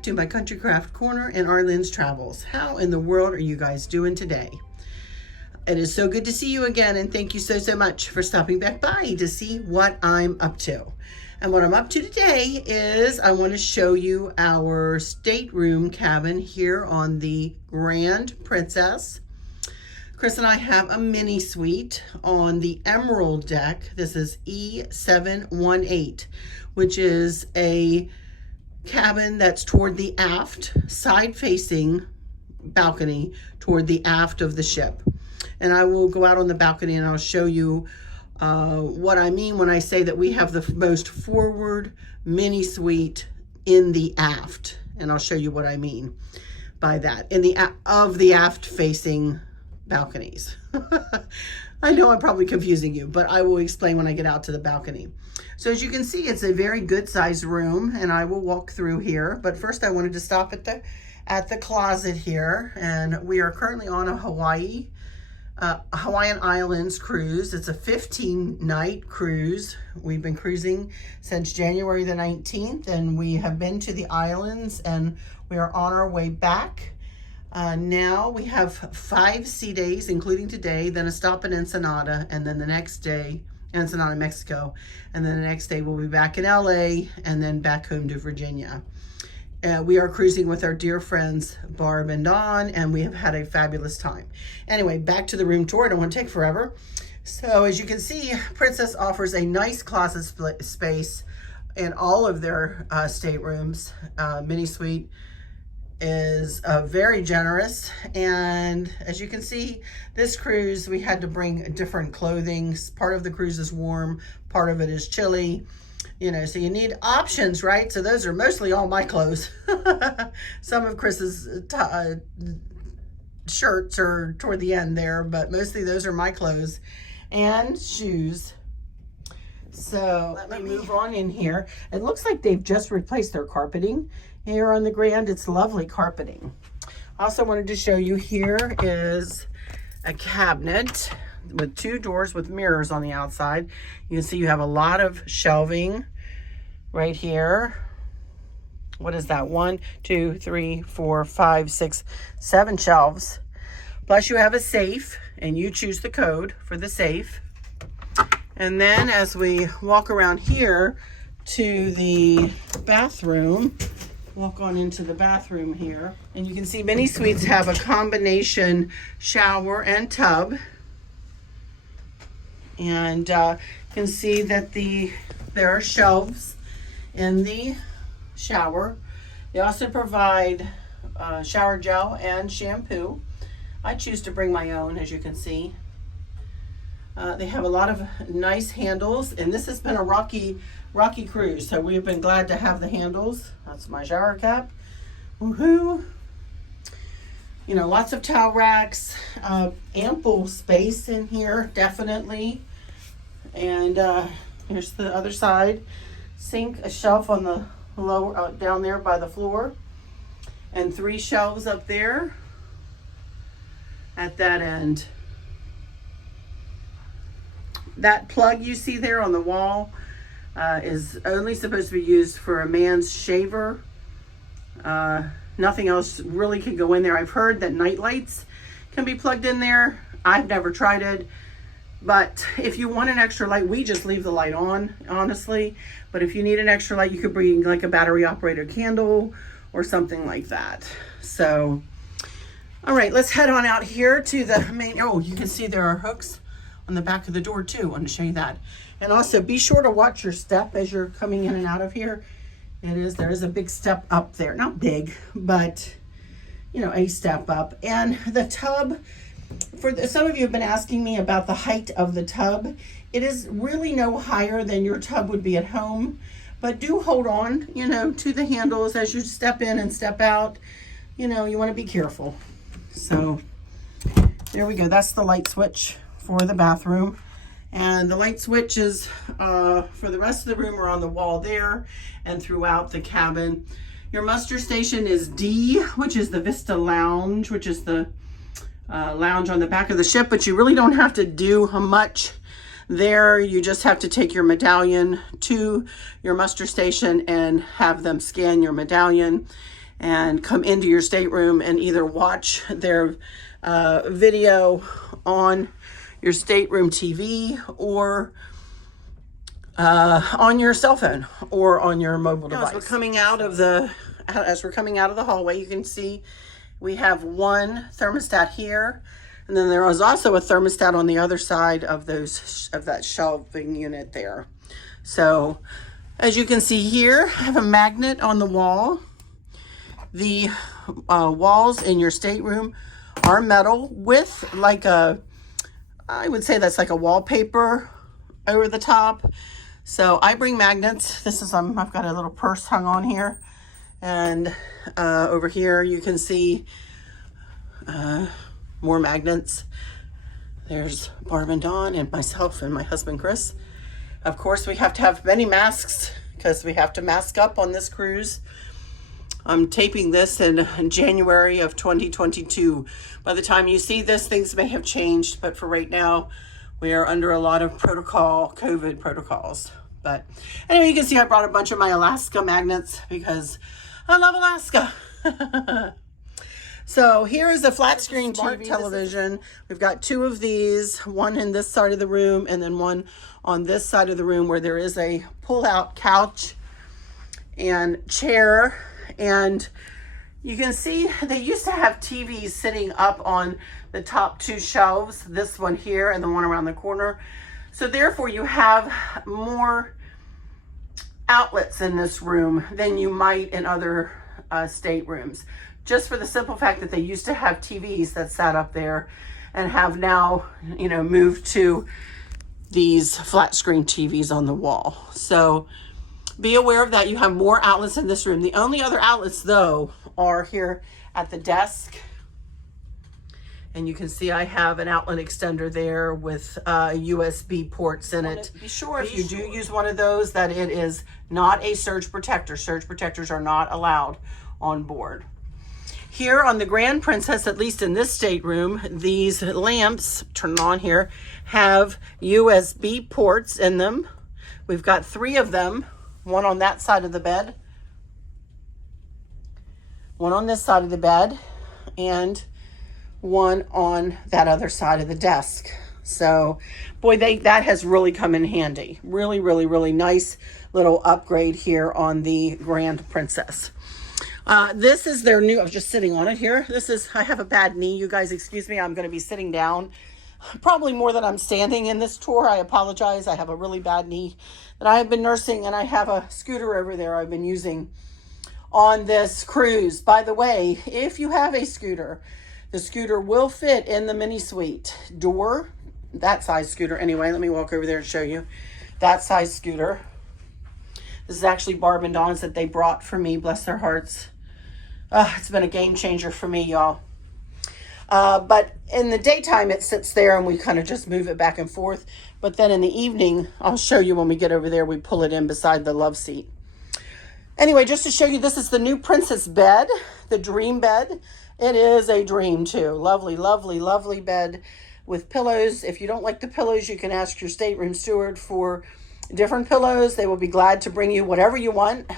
back to my Country Craft Corner and Arlen's Travels. How in the world are you guys doing today? It is so good to see you again, and thank you so much for stopping back by to see what I'm up to. And what I'm up to today is I want to show you our stateroom cabin here on the Grand Princess. Chris and I have a mini suite on the Emerald deck. This is E718, which is a cabin that's toward the aft, side-facing balcony toward the aft of the ship. And I will go out on the balcony and I'll show you what I mean when I say that we have the most forward mini suite in the aft. And I'll show you what I mean by that, in the aft facing balconies. I know I'm probably confusing you, but I will explain when I get out to the balcony. So as you can see, it's a very good sized room, and I will walk through here. But first I wanted to stop at the closet here, and we are currently on a Hawaiian Islands cruise. It's a 15-night cruise. We've been cruising since January the 19th, and we have been to the islands, and we are on our way back. Now we have 5 sea days, including today, then a stop in Ensenada, and then the next day, Ensenada, Mexico, and then the next day we'll be back in LA, and then back home to Virginia. We are cruising with our dear friends Barb and Dawn, and we have had a fabulous time. Anyway, back to the room tour. I don't want to take forever. So as you can see, Princess offers a nice closet space in all of their staterooms. Mini suite is very generous, and as you can see, this cruise we had to bring different clothing. Part of the cruise is warm, part of it is chilly, you know, so you need options, right? So those are mostly all my clothes. Some of Chris's shirts are toward the end there, but mostly those are my clothes and shoes. So let me move on in here. It looks like they've just replaced their carpeting here on the Grand. It's lovely carpeting. Also wanted to show you, here is a cabinet with 2 doors with mirrors on the outside. You can see you have a lot of shelving right here. What is that? 1, 2, 3, 4, 5, 6, 7 shelves. Plus you have a safe, and you choose the code for the safe. And then as we walk around here to the bathroom, walk on into the bathroom here, and you can see many suites have a combination shower and tub. And you can see that there are shelves in the shower. They also provide shower gel and shampoo. I choose to bring my own, as you can see. They have a lot of nice handles, and this has been a rocky cruise, so we've been glad to have the handles. That's my shower cap. Woohoo! You know, lots of towel racks, ample space in here, definitely. And here's the other side. Sink, a shelf on the lower, down there by the floor, and 3 shelves up there at that end. That plug you see there on the wall is only supposed to be used for a man's shaver. Nothing else really can go in there. I've heard that night lights can be plugged in there. I've never tried it, but if you want an extra light, we just leave the light on, honestly. But if you need an extra light, you could bring like a battery operated candle or something like that. So, all right, let's head on out here to the main. Oh, you can see there are hooks on the back of the door too. I want to show you that. And also be sure to watch your step as you're coming in and out of here. There is a big step up there. Not big, but you know, a step up. And the tub, some of you have been asking me about the height of the tub. It is really no higher than your tub would be at home, but do hold on, you know, to the handles as you step in and step out. You know, you want to be careful. So there we go. That's the light switch for the bathroom, and the light switches for the rest of the room are on the wall there and throughout the cabin. Your muster station is D, which is the Vista Lounge, which is the lounge on the back of the ship, but you really don't have to do much there. You just have to take your medallion to your muster station and have them scan your medallion. and come into your stateroom and either watch their video on your stateroom TV or on your cell phone or on your mobile device. As we're coming out of the hallway, you can see we have one thermostat here, and then there is also a thermostat on the other side of that shelving unit there. So as you can see here, I have a magnet on the wall. The walls in your stateroom are metal with like I would say that's like a wallpaper over the top. So I bring magnets. This is, I've got a little purse hung on here. And over here you can see more magnets. There's Barb and Dawn and myself and my husband Chris. Of course, we have to have many masks because we have to mask up on this cruise. I'm taping this in January of 2022. By the time you see this, things may have changed, but for right now, we are under a lot of COVID protocols. But anyway, you can see I brought a bunch of my Alaska magnets because I love Alaska. So here is a flat screen TV television. We've got two of these, one in this side of the room and then one on this side of the room where there is a pull-out couch and chair. And you can see they used to have TVs sitting up on the top two shelves, this one here and the one around the corner. So therefore you have more outlets in this room than you might in other staterooms, just for the simple fact that they used to have TVs that sat up there and have now, you know, moved to these flat screen TVs on the wall. So be aware of that. You have more outlets in this room. The only other outlets though are here at the desk. And you can see I have an outlet extender there with USB ports in it. Be sure if you do use one of those that it is not a surge protector. Surge protectors are not allowed on board. Here on the Grand Princess, at least in this stateroom, these lamps, turn on here, have USB ports in them. We've got 3 of them, one on that side of the bed, one on this side of the bed, and one on that other side of the desk. So boy, that has really come in handy. Really, really, really nice little upgrade here on the Grand Princess. This is their new, I was just sitting on it here. I have a bad knee, you guys, excuse me. I'm going to be sitting down probably more than I'm standing in this tour. I apologize. I have a really bad knee that I have been nursing, and I have a scooter over there I've been using on this cruise. By the way, if you have a scooter, the scooter will fit in the mini suite door, that size scooter. Anyway, let me walk over there and show you that size scooter. This is actually Barb and Dawn's that they brought for me, bless their hearts. It's been a game changer for me, y'all. But in the daytime, it sits there and we kind of just move it back and forth. But then in the evening, I'll show you when we get over there, we pull it in beside the love seat. Anyway, just to show you, this is the new Princess bed, the dream bed. It is a dream too. Lovely, lovely, lovely bed with pillows. If you don't like the pillows, you can ask your stateroom steward for different pillows. They will be glad to bring you whatever you want.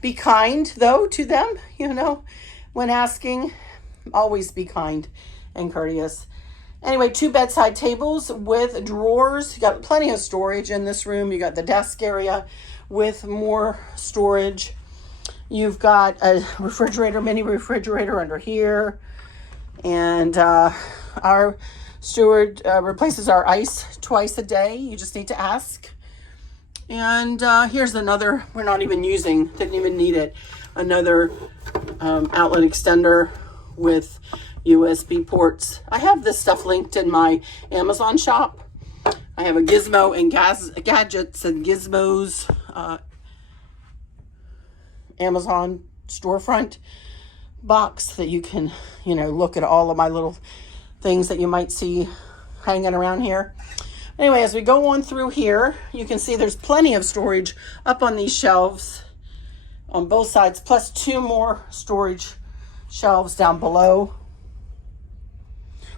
Be kind though to them, you know, when asking. Always be kind and courteous. Anyway, 2 bedside tables with drawers. You got plenty of storage in this room. You got the desk area with more storage. You've got a refrigerator, mini refrigerator under here. And our steward replaces our ice twice a day. You just need to ask. And here's another, we're not even using, didn't even need it, another outlet extender with USB ports. I have this stuff linked in my Amazon shop. I have a Gizmo and Gadgets and Gizmos Amazon storefront box that you can, you know, look at all of my little things that you might see hanging around here. Anyway, as we go on through here, you can see there's plenty of storage up on these shelves on both sides, plus 2 more storage shelves down below.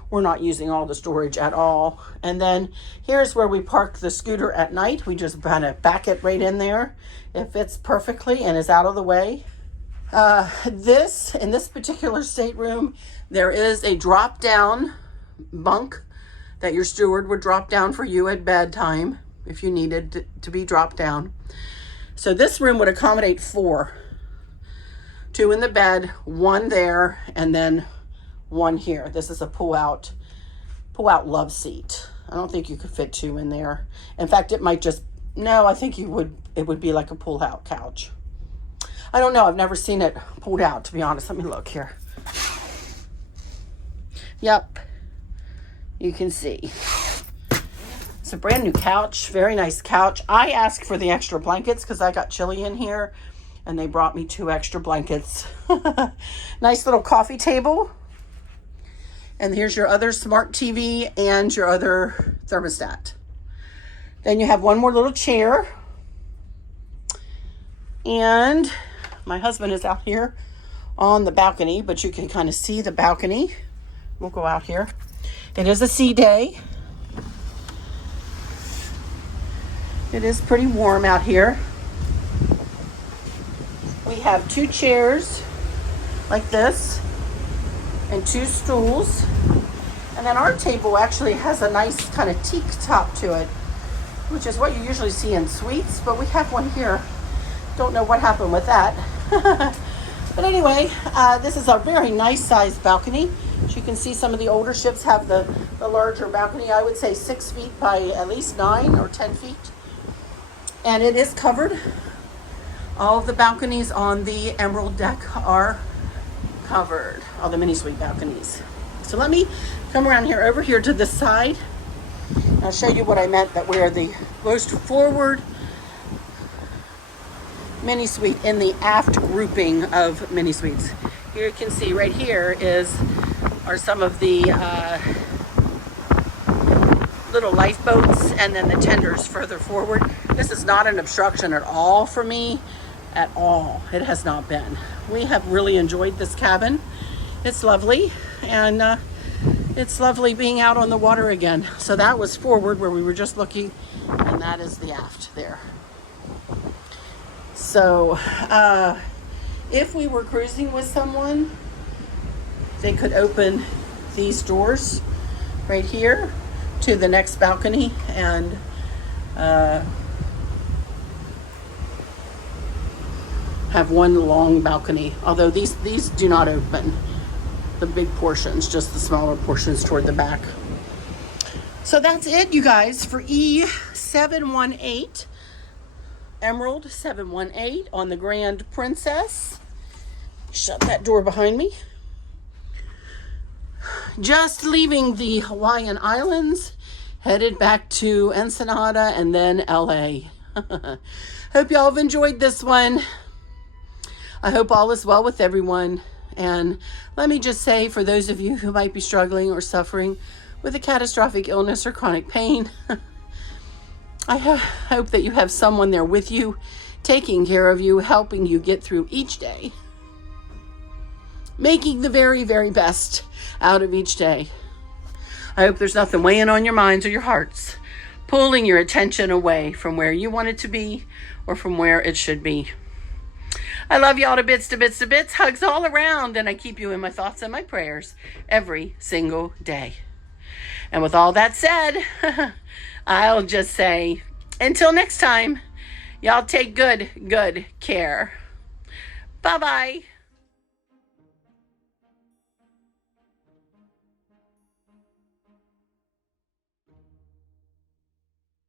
We're not using all the storage at all. And then here's where we park the scooter at night. We just kind of back it right in there. It fits perfectly and is out of the way. In this particular stateroom, there is a drop-down bunk that your steward would drop down for you at bedtime if you needed to be dropped down. So this room would accommodate 4. 2 in the bed, 1 there, and then 1 here. This is a pull-out love seat. I don't think you could fit 2 in there. In fact, it might just, no, I think it would be like a pull-out couch. I don't know. I've never seen it pulled out, to be honest. Let me look here. Yep. You can see. It's a brand new couch. Very nice couch. I asked for the extra blankets because I got chilly in here, and they brought me 2 extra blankets. Nice little coffee table. And here's your other smart TV and your other thermostat. Then you have one more little chair. And my husband is out here on the balcony, but you can kind of see the balcony. We'll go out here. It is a sea day. It is pretty warm out here. We have 2 chairs like this and 2 stools. And then our table actually has a nice kind of teak top to it, which is what you usually see in suites, but we have one here. Don't know what happened with that. But anyway, this is a very nice sized balcony. As you can see, some of the older ships have the larger balcony. I would say 6 feet by at least 9 or 10 feet. And it is covered. All of the balconies on the Emerald deck are covered. All the mini suite balconies. So let me come around here, over here to this side. I'll show you what I meant, that we're the most forward mini suite in the aft grouping of mini suites. Here you can see right here are some of the little lifeboats, and then the tenders further forward. This is not an obstruction at all for me, at all. It has not been. We have really enjoyed this cabin. It's lovely, and it's lovely being out on the water again. So that was forward where we were just looking, and that is the aft there. So if we were cruising with someone, they could open these doors right here to the next balcony and have one long balcony. Although these do not open, the big portions, just the smaller portions toward the back. So that's it, you guys, for E718. Emerald 718 on the Grand Princess. Shut that door behind me. Just leaving the Hawaiian Islands, headed back to Ensenada and then LA. Hope y'all have enjoyed this one. I hope all is well with everyone. And let me just say, for those of you who might be struggling or suffering with a catastrophic illness or chronic pain, I hope that you have someone there with you, taking care of you, helping you get through each day, making the very, very best out of each day. I hope there's nothing weighing on your minds or your hearts, pulling your attention away from where you want it to be or from where it should be. I love y'all to bits, to bits, to bits. Hugs all around, and I keep you in my thoughts and my prayers every single day. And with all that said, I'll just say, until next time, y'all take good care. Bye-bye.